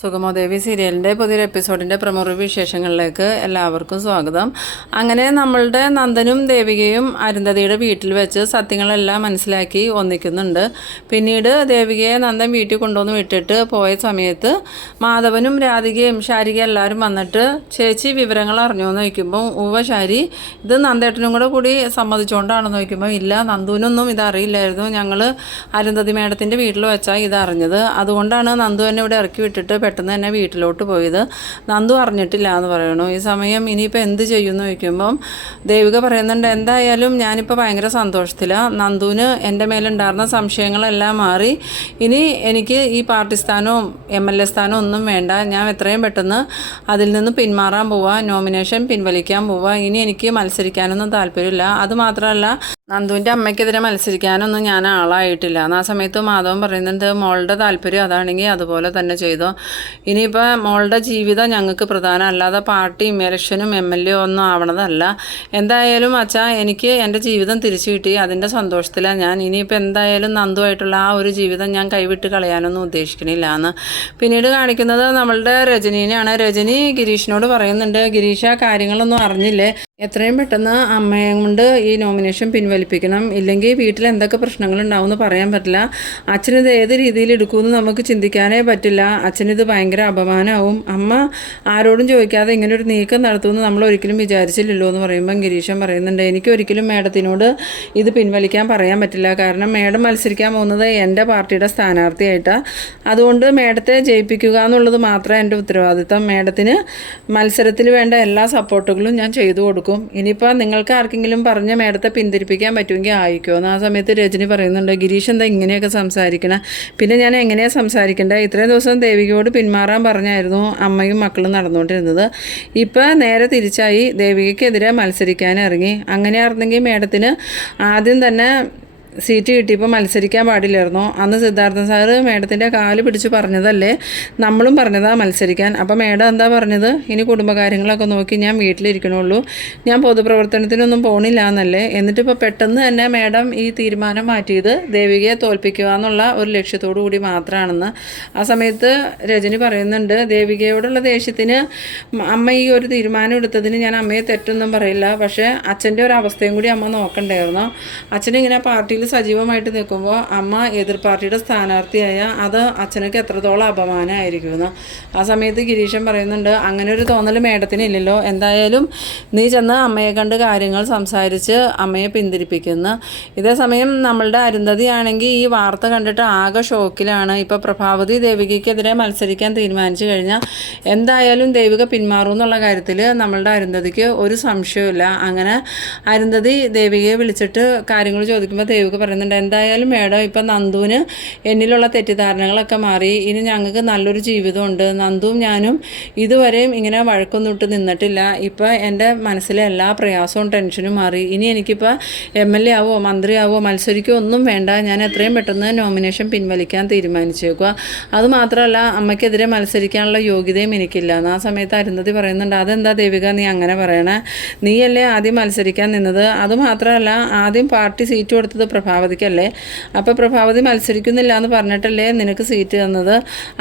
സുഗമോദേവി സീരിയലിന്റെ പുതിയൊരു എപ്പിസോഡിന്റെ പ്രമുഖ വിശേഷങ്ങളിലേക്ക് എല്ലാവർക്കും സ്വാഗതം. അങ്ങനെ നമ്മളുടെ നന്ദനും ദേവികയും അരുന്ധതിയുടെ വീട്ടിൽ വെച്ച് സത്യങ്ങളെല്ലാം മനസ്സിലാക്കി ഒന്നിക്കുന്നുണ്ട്. പിന്നീട് ദേവികയെ നന്ദൻ വീട്ടിൽ കൊണ്ടുവന്ന് വിട്ടിട്ട് പോയ സമയത്ത് മാധവനും രാധികയും ശാരിക എല്ലാവരും വന്നിട്ട് ചേച്ചി വിവരങ്ങൾ അറിഞ്ഞു എന്ന് ചോദിക്കുമ്പോൾ ഉവ ശാരി ഇത് നന്ദേട്ടനും കൂടെ കൂടി സമ്മതിച്ചുകൊണ്ടാണെന്ന് ചോദിക്കുമ്പോൾ ഇല്ല നന്ദുവിനൊന്നും ഇതറിയില്ലായിരുന്നു. ഞങ്ങൾ അരുന്ധതി മേഡത്തിന്റെ വീട്ടിൽ വെച്ചാൽ ഇതറിഞ്ഞത്. അതുകൊണ്ടാണ് നന്ദു എന്നെ ഇവിടെ ഇറക്കി വിട്ടിട്ട് പെട്ടെന്ന് തന്നെ വീട്ടിലോട്ട് പോയത്. നന്ദു അറിഞ്ഞിട്ടില്ല എന്ന് പറയണു. ഈ സമയം ഇനിയിപ്പോൾ എന്ത് ചെയ്യുമെന്ന് ചോദിക്കുമ്പം ദേവിക പറയുന്നുണ്ട് എന്തായാലും ഞാനിപ്പോൾ ഭയങ്കര സന്തോഷത്തിലാണ് നന്ദുവിന് എന്റെ മേലുണ്ടായിരുന്ന സംശയങ്ങളെല്ലാം മാറി. ഇനി എനിക്ക് ഈ പാർട്ടി സ്ഥാനവും എം എൽ എ സ്ഥാനവും ഒന്നും വേണ്ട. ഞാൻ എത്രയും പെട്ടെന്ന് അതിൽ നിന്ന് പിന്മാറാൻ പോവുക നോമിനേഷൻ പിൻവലിക്കാൻ പോവുക ഇനി എനിക്ക് മത്സരിക്കാനൊന്നും താല്പര്യമില്ല. അതുമാത്രമല്ല നന്ദുവിന്റെ അമ്മയ്ക്കെതിരെ മത്സരിക്കാനൊന്നും ഞാൻ ആളായിട്ടില്ല. ആ സമയത്ത് മാധവൻ പറയുന്നുണ്ട് മോളുടെ താല്പര്യം അതാണെങ്കിൽ അതുപോലെ തന്നെ ചെയ്തോ. ഇനിയിപ്പോൾ മോളുടെ ജീവിതം ഞങ്ങൾക്ക് പ്രധാനം. അല്ലാതെ പാർട്ടിയും ഇലക്ഷനും എം എൽ എ ഒന്നും ആവണതല്ല. എന്തായാലും അച്ഛാ എനിക്ക് എന്റെ ജീവിതം തിരിച്ചു കിട്ടി. അതിന്റെ സന്തോഷത്തിലാണ് ഞാൻ. ഇനിയിപ്പോൾ എന്തായാലും നന്ദുവായിട്ടുള്ള ആ ഒരു ജീവിതം ഞാൻ കൈവിട്ട് കളയാനൊന്നും ഉദ്ദേശിക്കണില്ല എന്ന് പിന്നീട് കാണിക്കുന്നത് നമ്മളുടെ രജനീനെയാണ്. രജനി ഗിരീഷിനോട് പറയുന്നുണ്ട് ഗിരീഷ് കാര്യങ്ങളൊന്നും അറിഞ്ഞില്ലേ? എത്രയും പെട്ടെന്ന് അമ്മയെ കൊണ്ട് ഈ നോമിനേഷൻ പിൻവലിപ്പിക്കണം. ഇല്ലെങ്കിൽ വീട്ടിൽ എന്തൊക്കെ പ്രശ്നങ്ങളുണ്ടാവും എന്ന് പറയാൻ പറ്റില്ല. അച്ഛനിത് ഏത് രീതിയിൽ എടുക്കുമെന്ന് നമുക്ക് ചിന്തിക്കാനേ പറ്റില്ല. അച്ഛനിത് ഭയങ്കര അപമാനമാവും. അമ്മ ആരോടും ചോദിക്കാതെ ഇങ്ങനെ ഒരു നീക്കം നടത്തുമെന്ന് നമ്മൾ ഒരിക്കലും വിചാരിച്ചില്ലല്ലോ എന്ന് പറയുമ്പം ഗിരീശൻ പറയുന്നുണ്ട്. എനിക്ക് ഒരിക്കലും മേഡത്തിനോട് ഇത് പിൻവലിക്കാൻ പറയാൻ പറ്റില്ല. കാരണം മേഡം മത്സരിക്കാൻ പോകുന്നത് എന്റെ പാർട്ടിയുടെ സ്ഥാനാർത്ഥിയായിട്ടാണ് അതുകൊണ്ട് മേഡത്തെ ജയിപ്പിക്കുക എന്നുള്ളത് മാത്രമേ എന്റെ ഉത്തരവാദിത്തം. മേഡത്തിന് മത്സരത്തിൽ വേണ്ട എല്ലാ സപ്പോർട്ടുകളും ഞാൻ ചെയ്തു കൊടുക്കും. ഇനിയിപ്പോൾ നിങ്ങൾക്ക് ആർക്കെങ്കിലും പറഞ്ഞ് മേഡത്തെ പിന്തിരിപ്പിക്കാൻ പറ്റുമെങ്കിൽ ആയിക്കോ. എന്ന് ആ സമയത്ത് രജനി പറയുന്നുണ്ട് ഗിരീഷ് എന്താ ഇങ്ങനെയൊക്കെ സംസാരിക്കണം? പിന്നെ ഞാൻ എങ്ങനെയാണ് സംസാരിക്കേണ്ടത് ഇത്രയും ദിവസം ദേവികയോട് പിന്മാറാൻ പറഞ്ഞായിരുന്നു അമ്മയും മക്കളും നടന്നുകൊണ്ടിരുന്നത്. ഇപ്പോൾ നേരെ തിരിച്ചായി ദേവികയ്ക്കെതിരെ മത്സരിക്കാൻ ഇറങ്ങി. അങ്ങനെയായിരുന്നെങ്കിൽ മേഡത്തിന് ആദ്യം തന്നെ സീറ്റ് കിട്ടിയപ്പോൾ മത്സരിക്കാൻ പാടില്ലായിരുന്നു. അന്ന് സിദ്ധാർത്ഥൻ സാറ് മേഡത്തിന്റെ കാൽ പിടിച്ച് പറഞ്ഞതല്ലേ? നമ്മളും പറഞ്ഞതാ മത്സരിക്കാൻ. അപ്പോൾ മേഡം എന്താ പറഞ്ഞത്? ഇനി കുടുംബകാര്യങ്ങളൊക്കെ നോക്കി ഞാൻ വീട്ടിലിരിക്കണുള്ളൂ. ഞാൻ പൊതുപ്രവർത്തനത്തിനൊന്നും പോണില്ല എന്നല്ലേ എന്നിട്ടിപ്പോൾ പെട്ടെന്ന് തന്നെ മേഡം ഈ തീരുമാനം മാറ്റിയത് ദേവികയെ തോൽപ്പിക്കുക എന്നുള്ള ഒരു ലക്ഷ്യത്തോടു കൂടി മാത്രമാണെന്ന് ആ സമയത്ത് രജനി പറയുന്നുണ്ട് ദേവികയോടുള്ള ദേഷ്യത്തിന് അമ്മ ഈ ഒരു തീരുമാനം എടുത്തതിന് ഞാൻ അമ്മയെ തെറ്റൊന്നും പറയില്ല. പക്ഷേ അച്ഛന്റെ ഒരു അവസ്ഥയും കൂടി അമ്മ നോക്കണ്ടായിരുന്നു. അച്ഛനിങ്ങനെ പാർട്ടിയിൽ സജീവമായിട്ട് നിൽക്കുമ്പോൾ അമ്മ എതിർ പാർട്ടിയുടെ സ്ഥാനാർത്ഥിയായ അത് അച്ഛനൊക്കെ എത്രത്തോളം അപമാനമായിരിക്കുമെന്ന് ആ സമയത്ത് ഗിരീഷൻ പറയുന്നുണ്ട് അങ്ങനെ ഒരു തോന്നൽ മേഡത്തിനില്ലല്ലോ. എന്തായാലും നീ ചെന്ന് അമ്മയെ കണ്ട് കാര്യങ്ങൾ സംസാരിച്ച് അമ്മയെ പിന്തിരിപ്പിക്കുന്നു. ഇതേ സമയം നമ്മളുടെ അരുന്ധതി ആണെങ്കിൽ ഈ വാർത്ത കണ്ടിട്ട് ആകെ ഷോക്കിലാണ്. ഇപ്പോൾ പ്രഭാവതി ദേവികയ്ക്കെതിരെ മത്സരിക്കാൻ തീരുമാനിച്ചു കഴിഞ്ഞാൽ എന്തായാലും ദേവിക പിന്മാറും എന്നുള്ള കാര്യത്തിൽ നമ്മളുടെ അരുന്ധതിക്ക് ഒരു സംശയമില്ല അങ്ങനെ അരുന്ധതി ദേവികയെ വിളിച്ചിട്ട് കാര്യങ്ങൾ ചോദിക്കുമ്പോൾ ദേവിക പറയുന്നുണ്ട്. എന്തായാലും മേഡം ഇപ്പം നന്ദുവിന് എന്നിലുള്ള തെറ്റിദ്ധാരണകളൊക്കെ മാറി. ഇനി ഞങ്ങൾക്ക് നല്ലൊരു ജീവിതമുണ്ട്. നന്ദുവും ഞാനും ഇതുവരെയും ഇങ്ങനെ വഴക്കൊന്നും ഇട്ട് നിന്നിട്ടില്ല. ഇപ്പോൾ എന്റെ മനസ്സിലെ എല്ലാ പ്രയാസവും ടെൻഷനും മാറി. ഇനി എനിക്കിപ്പോൾ എം എൽ എ ആവോ മന്ത്രിയാവോ മത്സരിക്കോ ഒന്നും വേണ്ട. ഞാൻ എത്രയും പെട്ടെന്ന് നോമിനേഷൻ പിൻവലിക്കാൻ തീരുമാനിച്ചേക്കുക അതുമാത്രമല്ല അമ്മയ്ക്കെതിരെ മത്സരിക്കാനുള്ള യോഗ്യതയും എനിക്കില്ല. എന്ന് ആ സമയത്ത് അരുന്ധതി പറയുന്നുണ്ട് അതെന്താ ദേവിക നീ അങ്ങനെ പറയണേ? നീയല്ലേ ആദ്യം മത്സരിക്കാൻ നിന്നത്? അതുമാത്രമല്ല ആദ്യം പാർട്ടി സീറ്റ് കൊടുത്തത് പ്രഭാവതിക്കല്ലേ? അപ്പോൾ പ്രഭാവതി മത്സരിക്കുന്നില്ല എന്ന് പറഞ്ഞിട്ടല്ലേ നിനക്ക് സീറ്റ് തന്നത്?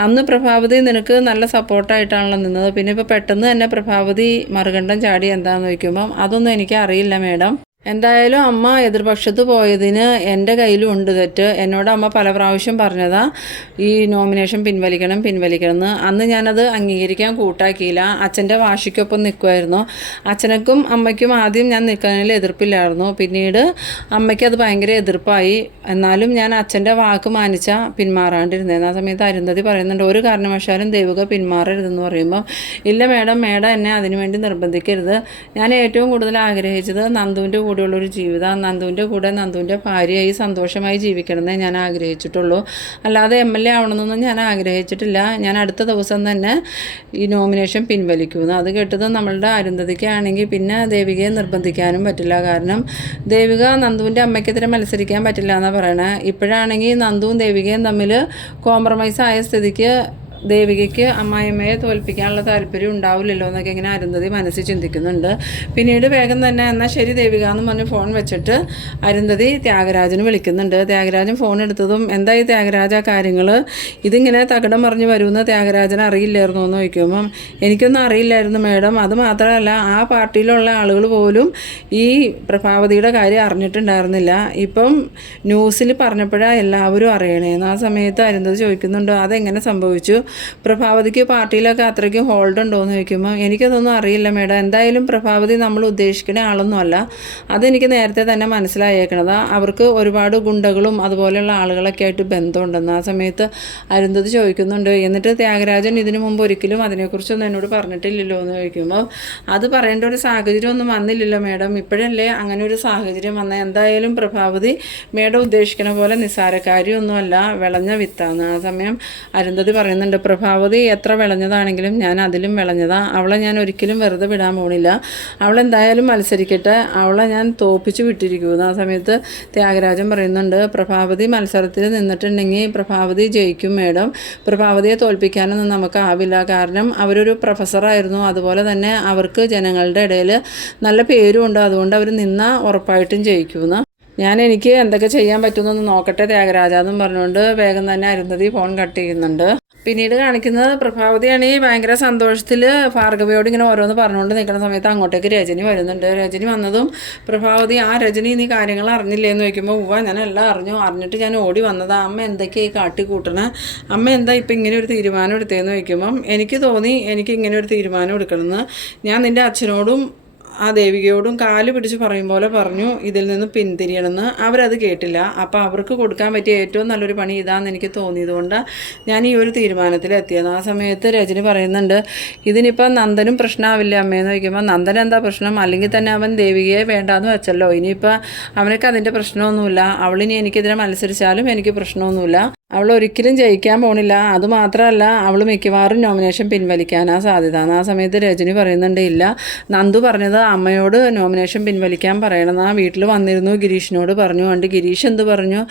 അന്ന് പ്രഭാവതി നിനക്ക് നല്ല സപ്പോർട്ടായിട്ടാണല്ലോ നിന്നത്. പിന്നെ ഇപ്പോൾ പെട്ടെന്ന് തന്നെ പ്രഭാവതി മറുകണ്ഠം ചാടി എന്താണെന്ന് ചോദിക്കുമ്പം അതൊന്നും എനിക്ക് അറിയില്ല മേഡം എന്തായാലും അമ്മ എതിർപക്ഷത്ത് പോയതിന് എന്റെ കയ്യിലും ഉണ്ട് തെറ്റ്. എന്നോട് അമ്മ പല പ്രാവശ്യം പറഞ്ഞതാ ഈ നോമിനേഷൻ പിൻവലിക്കണം പിൻവലിക്കണം എന്ന്. അന്ന് ഞാനത് അംഗീകരിക്കാൻ കൂട്ടാക്കിയില്ല. അച്ഛന്റെ വാശിക്കൊപ്പം നിൽക്കുമായിരുന്നു അച്ഛനക്കും അമ്മയ്ക്കും ആദ്യം ഞാൻ നിൽക്കുന്നതിൽ എതിർപ്പില്ലായിരുന്നു. പിന്നീട് അമ്മയ്ക്ക് അത് ഭയങ്കര എതിർപ്പായി. എന്നാലും ഞാൻ അച്ഛന്റെ വാക്ക് മാനിച്ച പിന്മാറാണ്ടിരുന്നത് ആ സമയത്ത് അരുന്ധതി പറയുന്നുണ്ട് ഒരു കാരണവശാലും ദൈവക പിന്മാറരുതെന്ന് പറയുമ്പോൾ ഇല്ല മേഡം മേഡം എന്നെ അതിനുവേണ്ടി നിർബന്ധിക്കരുത്. ഞാൻ ഏറ്റവും കൂടുതൽ ആഗ്രഹിച്ചത് നന്ദുവിന്റെ കൂടെയുള്ളൊരു ജീവിതം. നന്ദുവിന്റെ കൂടെ നന്ദുവിന്റെ ഭാര്യയായി സന്തോഷമായി ജീവിക്കണമെന്നേ ഞാൻ ആഗ്രഹിച്ചിട്ടുള്ളൂ. അല്ലാതെ എം എൽ എ ആവണമെന്നൊന്നും ഞാൻ ആഗ്രഹിച്ചിട്ടില്ല. ഞാൻ അടുത്ത ദിവസം തന്നെ ഈ നോമിനേഷൻ പിൻവലിക്കുന്നു അത് കേട്ടത് നമ്മളുടെ അരുന്ധതിക്കാണെങ്കിൽ പിന്നെ ദേവികയെ നിർബന്ധിക്കാനും പറ്റില്ല. കാരണം ദേവിക നന്ദുവിന്റെ അമ്മയ്ക്കെതിരെ മത്സരിക്കാൻ പറ്റില്ല എന്നാണ് പറയണത് ഇപ്പോഴാണെങ്കിൽ നന്ദുവും ദേവികയും തമ്മിൽ കോംപ്രമൈസ് ആയ സ്ഥിതിക്ക് ദേവികയ്ക്ക് അമ്മായിമ്മയെ തോൽപ്പിക്കാനുള്ള താല്പര്യം ഉണ്ടാവില്ലല്ലോ എന്നൊക്കെ ഇങ്ങനെ അരുന്ധതി മനസ്സിൽ ചിന്തിക്കുന്നുണ്ട്. പിന്നീട് വേഗം തന്നെ എന്നാൽ ശരി ദേവിക എന്ന് പറഞ്ഞ് ഫോൺ വെച്ചിട്ട് അരുന്ധതി ത്യാഗരാജന് വിളിക്കുന്നുണ്ട്. ത്യാഗരാജൻ ഫോൺ എടുത്തതും എന്തായി ത്യാഗരാജ കാര്യങ്ങൾ ഇതിങ്ങനെ തകിടം മറിഞ്ഞ് വരുമെന്ന് ത്യാഗരാജൻ അറിയില്ലായിരുന്നു എന്ന് ചോദിക്കുമ്പം എനിക്കൊന്നും അറിയില്ലായിരുന്നു മേഡം. അത് മാത്രമല്ല ആ പാർട്ടിയിലുള്ള ആളുകൾ പോലും ഈ പ്രഭാവതിയുടെ കാര്യം അറിഞ്ഞിട്ടുണ്ടായിരുന്നില്ല. ഇപ്പം ന്യൂസിൽ പറഞ്ഞപ്പോഴാണ് എല്ലാവരും അറിയണേന്ന്. ആ സമയത്ത് അരുന്ധതി ചോദിക്കുന്നുണ്ട് അതെങ്ങനെ സംഭവിച്ചു? പ്രഭാവതിക്ക് പാർട്ടിയിലൊക്കെ അത്രയ്ക്ക് ഹോൾഡ് ഉണ്ടോ എന്ന് ചോദിക്കുമ്പോൾ എനിക്കതൊന്നും അറിയില്ല മേഡം. എന്തായാലും പ്രഭാവതി നമ്മൾ ഉദ്ദേശിക്കുന്ന ആളൊന്നുമല്ല അതെനിക്ക് നേരത്തെ തന്നെ മനസ്സിലായേക്കണത്. അവർക്ക് ഒരുപാട് ഗുണ്ടകളും അതുപോലെയുള്ള ആളുകളൊക്കെ ആയിട്ട് ബന്ധമുണ്ടെന്ന്. ആ സമയത്ത് അരുന്ധതി ചോദിക്കുന്നുണ്ട് എന്നിട്ട് ത്യാഗരാജൻ ഇതിനു മുമ്പ് ഒരിക്കലും അതിനെക്കുറിച്ചൊന്നും എന്നോട് പറഞ്ഞിട്ടില്ലല്ലോ? എന്ന് ചോദിക്കുമ്പോൾ അത് പറയേണ്ട ഒരു സാഹചര്യം ഒന്നും വന്നില്ലല്ലോ മേഡം. ഇപ്പോഴല്ലേ അങ്ങനെ ഒരു സാഹചര്യം വന്ന. എന്തായാലും പ്രഭാവതി മേഡം ഉദ്ദേശിക്കുന്ന പോലെ നിസ്സാരക്കാരിയൊന്നുമല്ല വിളഞ്ഞ വിത്താണ്. ആ സമയം അരുന്ധതി പറയുന്നുണ്ട് പ്രഭാവതി എത്ര വിളഞ്ഞതാണെങ്കിലും ഞാൻ അതിലും വിളഞ്ഞതാ. അവളെ ഞാൻ ഒരിക്കലും വെറുതെ വിടാൻ പോണില്ല. അവളെന്തായാലും മത്സരിക്കട്ടെ. അവളെ ഞാൻ തോപ്പിച്ച് വിട്ടിരിക്കുന്നു. ആ സമയത്ത് ത്യാഗരാജൻ പറയുന്നുണ്ട് പ്രഭാവതി മത്സരത്തിൽ നിന്നിട്ടുണ്ടെങ്കിൽ പ്രഭാവതി ജയിക്കും മേഡം. പ്രഭാവതിയെ തോൽപ്പിക്കാനൊന്നും നമുക്ക് ആവില്ല. കാരണം അവരൊരു പ്രൊഫസറായിരുന്നു അതുപോലെ തന്നെ അവർക്ക് ജനങ്ങളുടെ ഇടയിൽ നല്ല പേരുമുണ്ട്. അതുകൊണ്ട് അവർ നിന്നാൽ ഉറപ്പായിട്ടും ജയിക്കുമെന്ന്. ഞാൻ എനിക്ക് എന്തൊക്കെ ചെയ്യാൻ പറ്റുമെന്നൊന്ന് നോക്കട്ടെ ത്യാഗരാജാന്നും പറഞ്ഞുകൊണ്ട് വേഗം തന്നെ അരുന്ധതി ഫോൺ കട്ട് ചെയ്യുന്നുണ്ട്. പിന്നീട് കാണിക്കുന്നത് പ്രഭാവതിയാണെങ്കിൽ ഭയങ്കര സന്തോഷത്തിൽ ഭാർഗവയോട് ഇങ്ങനെ ഓരോന്ന് പറഞ്ഞുകൊണ്ട് നിൽക്കുന്ന സമയത്ത് അങ്ങോട്ടേക്ക് രജനി വരുന്നുണ്ട്. രജനി വന്നതും പ്രഭാവതി ആ രജനി നീ കാര്യങ്ങൾ അറിഞ്ഞില്ലേ എന്ന് ചോദിക്കുമ്പോൾ ഉവ്വ ഞാൻ എല്ലാം അറിഞ്ഞു. അറിഞ്ഞിട്ട് ഞാൻ ഓടി വന്നതാ. അമ്മ എന്തൊക്കെയായി കാട്ടി കൂട്ടണേ അമ്മ എന്താ ഇപ്പം ഇങ്ങനെ ഒരു തീരുമാനം എടുത്തതെന്ന് ചോദിക്കുമ്പം എനിക്ക് തോന്നി എനിക്ക് ഇങ്ങനെ ഒരു തീരുമാനം എടുക്കണമെന്ന് ഞാൻ നിന്റെ അച്ഛനോടും ആ ദേവികയോടും കാൽ പിടിച്ച് പറയും പോലെ പറഞ്ഞു ഇതിൽ നിന്ന് പിന്തിരിയണമെന്ന്. അവരത് കേട്ടില്ല. അപ്പോൾ അവർക്ക് കൊടുക്കാൻ പറ്റിയ ഏറ്റവും നല്ലൊരു പണി ഇതാണെന്ന് എനിക്ക് തോന്നിയതുകൊണ്ട് ഞാൻ ഈ ഒരു തീരുമാനത്തിലെത്തിയത് ആ സമയത്ത് രജനി പറയുന്നുണ്ട് ഇതിനിപ്പോൾ നന്ദനും പ്രശ്നമാവില്ല അമ്മയെന്ന് ചോദിക്കുമ്പോൾ നന്ദൻ എന്താ പ്രശ്നം? അല്ലെങ്കിൽ തന്നെ അവൻ ദേവികയെ വേണ്ടാന്ന് വെച്ചല്ലോ. ഇനിയിപ്പോൾ അവനൊക്കെ അതിന്റെ പ്രശ്നമൊന്നുമില്ല. അവളിനി എനിക്കെതിരെ മത്സരിച്ചാലും എനിക്ക് പ്രശ്നമൊന്നുമില്ല. അവൾ ഒരിക്കലും ജയിക്കാൻ പോണില്ല. അതുമാത്രമല്ല അവൾ മിക്കവാറും നോമിനേഷൻ പിൻവലിക്കാനാ സാധ്യത. ആ സമയത്ത് രജനി പറയുന്നുണ്ട് ഇല്ല. നന്ദു പറഞ്ഞത് അമ്മയോട് നോമിനേഷൻ പിൻവലിക്കാൻ പറയണം ആ വീട്ടിൽ വന്നിരുന്നു. ഗിരീഷിനോട് പറഞ്ഞു കണ്ട് ഗിരീഷ് എന്ത് പറഞ്ഞു?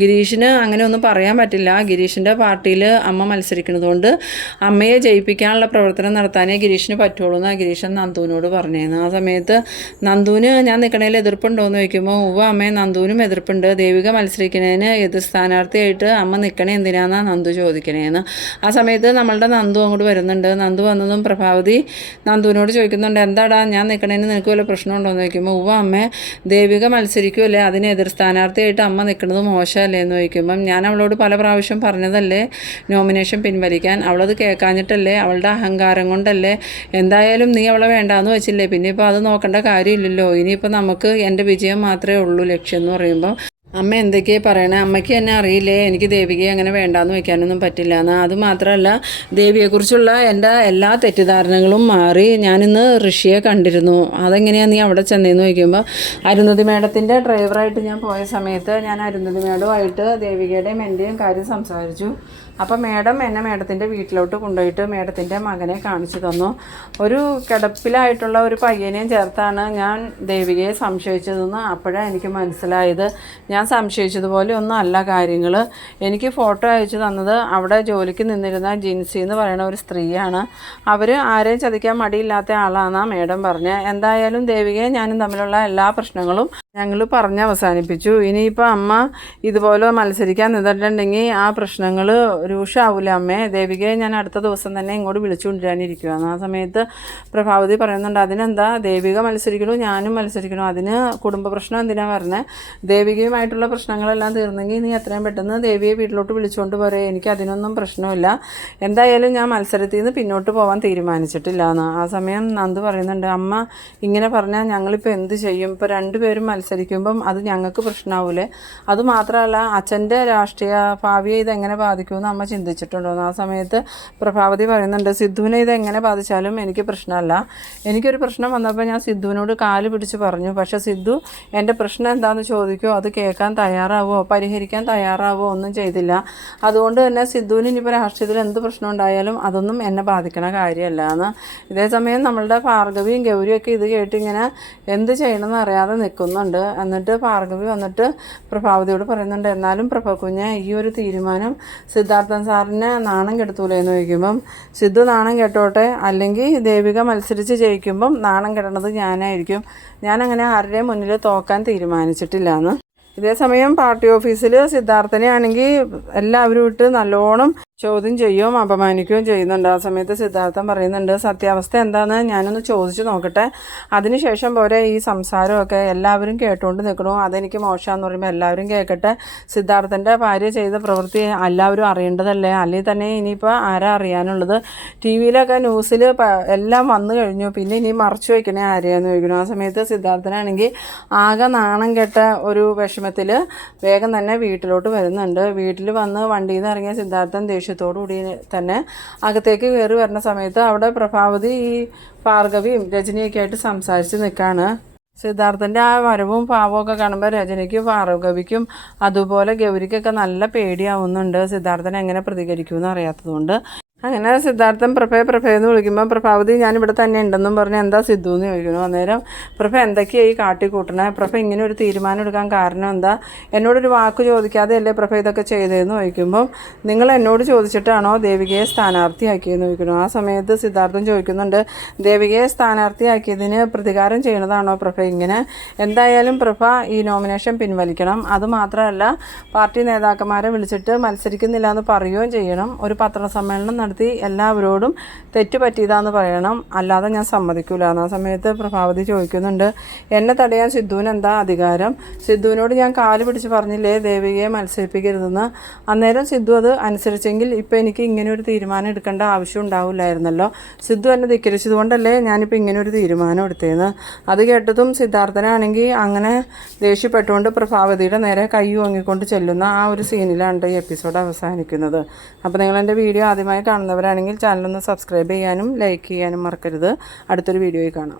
ഗിരീഷിന് അങ്ങനെ ഒന്നും പറയാൻ പറ്റില്ല. ഗിരീഷിന്റെ പാർട്ടിയിൽ അമ്മ മത്സരിക്കുന്നതുകൊണ്ട് അമ്മയെ ജയിപ്പിക്കാനുള്ള പ്രവർത്തനം നടത്താനേ ഗിരീഷിന് പറ്റുള്ളൂ എന്നാണ് ഗിരീഷൻ നന്ദുവിനോട് പറഞ്ഞിരുന്നു ആ സമയത്ത് നന്ദുവിന് ഞാൻ നിൽക്കണതിൽ എതിർപ്പുണ്ടോ എന്ന് ചോദിക്കുമ്പോൾ ഉവ അമ്മയെ നന്ദുവിനും എതിർപ്പുണ്ട്. ദേവിക മത്സരിക്കുന്നതിന് എതിർ സ്ഥാനാർത്ഥിയായിട്ട് അമ്മ നിൽക്കണേ എന്തിനാന്നാണ് നന്ദു ചോദിക്കണേന്ന്. ആ സമയത്ത് നമ്മളുടെ നന്ദു അങ്ങോട്ട് വരുന്നുണ്ട്. നന്ദു വന്നതും പ്രഭാവതി നന്ദുവിനോട് ചോദിക്കുന്നുണ്ട് എന്താടാ? ഞാൻ നിൽക്കണേന് നിനക്ക് വല്ല പ്രശ്നമുണ്ടോ എന്ന് ചോദിക്കുമ്പോൾ ഉവ്വ അമ്മ ദേവിക മത്സരിക്കുമല്ലേ അതിന് എതിർ സ്ഥാനാർത്ഥിയായിട്ട് അമ്മ നിൽക്കുന്നത് മോശമല്ലേ? എന്ന് ചോദിക്കുമ്പം ഞാൻ അവളോട് പല പ്രാവശ്യം പറഞ്ഞതല്ലേ? നോമിനേഷൻ പിൻവലിക്കാൻ. അവളത് കേൾക്കാഞ്ഞിട്ടല്ലേ? അവളുടെ അഹങ്കാരം കൊണ്ടല്ലേ? എന്തായാലും നീ അവളെ വേണ്ടാന്ന് വെച്ചില്ലേ? പിന്നെ ഇപ്പോൾ അത് നോക്കേണ്ട കാര്യമില്ലല്ലോ. ഇനിയിപ്പോൾ നമുക്ക് എന്റെ വിജയം മാത്രമേ ഉള്ളൂ ലക്ഷ്യം എന്ന് പറയുമ്പോൾ അമ്മ എന്തൊക്കെയാണ് പറയണേ? അമ്മയ്ക്ക് എന്നെ അറിയില്ലേ? എനിക്ക് ദേവികയെ അങ്ങനെ വേണ്ടാന്ന് വെക്കാനൊന്നും പറ്റില്ല. എന്നാൽ അത് മാത്രമല്ല ദേവിയെക്കുറിച്ചുള്ള എന്റെ എല്ലാ തെറ്റിദ്ധാരണകളും മാറി ഞാനിന്ന് ഋഷിയെ കണ്ടിരുന്നു. അതെങ്ങനെയാണ് നീ അവിടെ ചെന്നേന്ന് ചോദിക്കുമ്പോൾ അരുന്ധതി മേഡത്തിന്റെ ഡ്രൈവറായിട്ട് ഞാൻ പോയ സമയത്ത് ഞാൻ അരുന്ധതി മേഡവുമായിട്ട് ദേവികയുടെയും എന്റെയും കാര്യം സംസാരിച്ചു. അപ്പം മേഡം എന്നെ മേഡത്തിന്റെ വീട്ടിലോട്ട് കൊണ്ടുപോയിട്ട് മേഡത്തിന്റെ മകനെ കാണിച്ചു തന്നു. ഒരു കിടപ്പിലായിട്ടുള്ള ഒരു പയ്യനെയും ചേർത്താണ് ഞാൻ ദേവികയെ സംശയിച്ചതെന്ന് അപ്പോഴാണ് എനിക്ക് മനസ്സിലായത്. ഞാൻ സംശയിച്ചതുപോലെ ഒന്നും അല്ല കാര്യങ്ങൾ എനിക്ക് ഫോട്ടോ അയച്ചു തന്നത് അവിടെ ജോലിക്ക് നിന്നിരുന്ന ജിൻസി എന്ന് പറയുന്ന ഒരു സ്ത്രീയാണ്. അവർ ആരെയും ചതിക്കാൻ മടിയില്ലാത്ത ആളാണെന്നാണ് മേഡം പറഞ്ഞത് എന്തായാലും ദേവികയെ ഞാനും തമ്മിലുള്ള എല്ലാ പ്രശ്നങ്ങളും ഞങ്ങൾ പറഞ്ഞ് അവസാനിപ്പിച്ചു ഇനിയിപ്പോൾ അമ്മ ഇതുപോലെ മത്സരിക്കാൻ നിന്നിട്ടുണ്ടെങ്കിൽ ആ പ്രശ്നങ്ങൾ രൂക്ഷമാവില്ല അമ്മേ. ദേവികയെ ഞാൻ അടുത്ത ദിവസം തന്നെ ഇങ്ങോട്ട് വിളിച്ചു കൊണ്ടുവരാനിരിക്കുകയാണ് ആ സമയത്ത് പ്രഭാവതി പറയുന്നുണ്ട് അതിനെന്താ? ദേവിക മത്സരിക്കണോ ഞാനും മത്സരിക്കണോ. അതിന് കുടുംബ പ്രശ്നം എന്തിനാ പറഞ്ഞത് ദേവികയുമായിട്ടുള്ള പ്രശ്നങ്ങളെല്ലാം തീർന്നെങ്കിൽ നീ എത്രയും പെട്ടെന്ന് ദേവിയെ വീട്ടിലോട്ട് വിളിച്ചുകൊണ്ട് പോരേ. എനിക്ക് അതിനൊന്നും പ്രശ്നമില്ല. എന്തായാലും ഞാൻ മത്സരത്തിൽ നിന്ന് പിന്നോട്ട് പോകാൻ തീരുമാനിച്ചിട്ടില്ല എന്ന് ആ സമയം നന്ദു പറയുന്നുണ്ട് അമ്മ ഇങ്ങനെ പറഞ്ഞാൽ ഞങ്ങളിപ്പോൾ എന്ത് ചെയ്യും? ഇപ്പോൾ രണ്ടുപേരും മത്സരിക്കുമ്പം അത് ഞങ്ങൾക്ക് പ്രശ്നമാവൂലേ അതുമാത്രമല്ല അച്ഛന്റെ രാഷ്ട്രീയ ഭാവിയെ ഇതെങ്ങനെ ബാധിക്കുമെന്ന് അമ്മ ചിന്തിച്ചിട്ടുണ്ടോന്ന് ആ സമയത്ത് പ്രഭാവതി പറയുന്നുണ്ട് സിദ്ധുവിനെ ഇതെങ്ങനെ ബാധിച്ചാലും എനിക്ക് പ്രശ്നമല്ല. എനിക്കൊരു പ്രശ്നം വന്നപ്പോൾ ഞാൻ സിദ്ധുവിനോട് കാൽ പിടിച്ച് പറഞ്ഞു പക്ഷേ സിദ്ധു എന്റെ പ്രശ്നം എന്താണെന്ന് ചോദിക്കുമോ അത് കേൾക്കാൻ തയ്യാറാവോ? പരിഹരിക്കാൻ തയ്യാറാവോ? ഒന്നും ചെയ്തില്ല. അതുകൊണ്ട് തന്നെ സിദ്ധുവിന് ഇനിയിപ്പോൾ രാഷ്ട്രീയത്തിൽ എന്ത് പ്രശ്നം ഉണ്ടായാലും അതൊന്നും എന്നെ ബാധിക്കണ കാര്യമല്ല എന്ന് ഇതേസമയം നമ്മളുടെ ഭാർഗവിയും ഗൗരിയൊക്കെ ഇത് കേട്ടിങ്ങനെ എന്ത് ചെയ്യണമെന്ന് അറിയാതെ നിൽക്കുന്നുണ്ട്. നിൽക്കുന്നുണ്ട് എന്നിട്ട് ഭാർഗവി വന്നിട്ട് പ്രഭാവതിയോട് പറയുന്നുണ്ട് എന്നാലും പ്രഭ ഈ ഒരു തീരുമാനം സിദ്ധാർത്ഥൻ സാറിനെ നാണം കെടുത്തൂലേ? എന്ന് ചോദിക്കുമ്പം സിദ്ധു നാണം കെട്ടോട്ടെ അല്ലെങ്കിൽ ദേവിക മത്സരിച്ച് ജയിക്കുമ്പം നാണം കെട്ടണത് ഞാനായിരിക്കും. ഞാനങ്ങനെ ആരുടെയും മുന്നിൽ തോക്കാൻ തീരുമാനിച്ചിട്ടില്ല എന്ന്. ഇതേസമയം പാർട്ടി ഓഫീസിൽ സിദ്ധാർത്ഥനെ ആണെങ്കിൽ എല്ലാവരും ഇട്ട് നല്ലോണം ചോദ്യം ചെയ്യുകയും അപമാനിക്കുകയും ചെയ്യുന്നുണ്ട്. ആ സമയത്ത് സിദ്ധാർത്ഥൻ പറയുന്നുണ്ട് സത്യാവസ്ഥ എന്താണെന്ന് ഞാനൊന്ന് ചോദിച്ചു നോക്കട്ടെ. അതിനുശേഷം പോരെ ഈ സംസാരമൊക്കെ എല്ലാവരും കേട്ടുകൊണ്ട് നിൽക്കണു. അതെനിക്ക് മോശമാണെന്ന് പറയുമ്പോൾ എല്ലാവരും കേൾക്കട്ടെ. സിദ്ധാർത്ഥന്റെ ഭാര്യ ചെയ്ത പ്രവൃത്തി എല്ലാവരും അറിയേണ്ടതല്ലേ? അല്ലെങ്കിൽ തന്നെ ഇനിയിപ്പോൾ ആരാ അറിയാനുള്ളത്? ടി വിയിലൊക്കെ ന്യൂസിൽ എല്ലാം വന്നു കഴിഞ്ഞു. പിന്നെ ഇനി മറച്ചു വയ്ക്കണേ ആരെയാന്ന് ചോദിക്കണം. ആ സമയത്ത് സിദ്ധാർത്ഥനാണെങ്കിൽ ആകെ നാണം കെട്ട ഒരു വിഷമത്തിൽ വേഗം തന്നെ വീട്ടിലോട്ട് വരുന്നുണ്ട്. വീട്ടിൽ വന്ന് വണ്ടിയിൽ നിന്ന് ഇറങ്ങിയ സിദ്ധാർത്ഥൻ ദേഷ്യത്തോടു കൂടി തന്നെ അകത്തേക്ക് കയറി വരുന്ന സമയത്ത് അവിടെ പ്രഭാവതി ഈ ഭാർഗവിയും രജനിയൊക്കെ ആയിട്ട് സംസാരിച്ച് നിൽക്കുകയാണ് സിദ്ധാർത്ഥന്റെ ആ വരവും പാവമൊക്കെ കാണുമ്പോൾ രജനിക്കും ഭാർഗവിക്കും അതുപോലെ ഗൗരിക്കൊക്കെ നല്ല പേടിയാവുന്നുണ്ട്. സിദ്ധാർത്ഥൻ എങ്ങനെ പ്രതികരിക്കുമെന്ന് അറിയാത്തതുകൊണ്ട്. അങ്ങനെ സിദ്ധാർത്ഥൻ പ്രഭയെ പ്രഭ എന്ന് വിളിക്കുമ്പോൾ പ്രഭാവതി ഞാൻ ഇവിടെ തന്നെ ഉണ്ടെന്നും പറഞ്ഞ് എന്താ സിദ്ധു എന്ന് ചോദിക്കുന്നു. അന്നേരം പ്രഭ ഈ കാട്ടിക്കൂട്ടണേ? പ്രഭ ഇങ്ങനെ ഒരു തീരുമാനം എടുക്കാൻ കാരണം എന്താ? എന്നോടൊരു വാക്ക് ചോദിക്കാതെ അല്ലേ പ്രഭ ഇതൊക്കെ ചെയ്തതെന്ന് ചോദിക്കുമ്പം നിങ്ങൾ എന്നോട് ചോദിച്ചിട്ടാണോ ദേവികയെ സ്ഥാനാർത്ഥിയാക്കിയെന്ന് ചോദിക്കുന്നു? ആ സമയത്ത് സിദ്ധാർത്ഥൻ ചോദിക്കുന്നുണ്ട് ദേവികയെ സ്ഥാനാർത്ഥിയാക്കിയതിന് പ്രതികാരം ചെയ്യണതാണോ പ്രഭ ഇങ്ങനെ? എന്തായാലും പ്രഭ ഈ നോമിനേഷൻ പിൻവലിക്കണം. അതുമാത്രമല്ല പാർട്ടി നേതാക്കന്മാരെ വിളിച്ചിട്ട് മത്സരിക്കുന്നില്ല എന്ന് പറയുകയും ചെയ്യണം. ഒരു പത്രസമ്മേളനം നടത്തി എല്ലാവരോടും തെറ്റ് പറ്റിയതാന്ന് പറയണം. അല്ലാതെ ഞാൻ സമ്മതിക്കൂല. ആ സമയത്ത് പ്രഭാവതി ചോദിക്കുന്നുണ്ട് എന്നെ തടയാൻ സിദ്ധുവിന് എന്താ അധികാരം? സിദ്ധുവിനോട് ഞാൻ കാൽ പിടിച്ച് പറഞ്ഞില്ലേ ദേവികയെ മത്സരിപ്പിക്കരുതെന്ന്? അന്നേരം സിദ്ധു അത് അനുസരിച്ചെങ്കിൽ ഇപ്പം എനിക്ക് ഇങ്ങനെ ഒരു തീരുമാനം എടുക്കേണ്ട ആവശ്യം ഉണ്ടാവില്ലായിരുന്നല്ലോ. സിദ്ധു എന്നെ ധിക്കരിച്ചതുകൊണ്ടല്ലേ ഞാനിപ്പോൾ ഇങ്ങനെ ഒരു തീരുമാനം എടുത്തേന്ന്? അത് കേട്ടതും സിദ്ധാർത്ഥനാണെങ്കിൽ അങ്ങനെ ദേഷ്യപ്പെട്ടുകൊണ്ട് പ്രഭാവതിയുടെ നേരെ കൈ വാങ്ങിക്കൊണ്ട് ചെല്ലുന്ന ആ ഒരു സീനിലാണ് ഈ എപ്പിസോഡ് അവസാനിക്കുന്നത്. അപ്പോൾ നിങ്ങൾ എന്റെ വീഡിയോ ആദ്യമായി കാണുന്നവരാണെങ്കിൽ ചാനലൊന്ന് സബ്സ്ക്രൈബ് ചെയ്യാനും ലൈക്ക് ചെയ്യാനും മറക്കരുത്. അടുത്തൊരു വീഡിയോയിൽ കാണാം.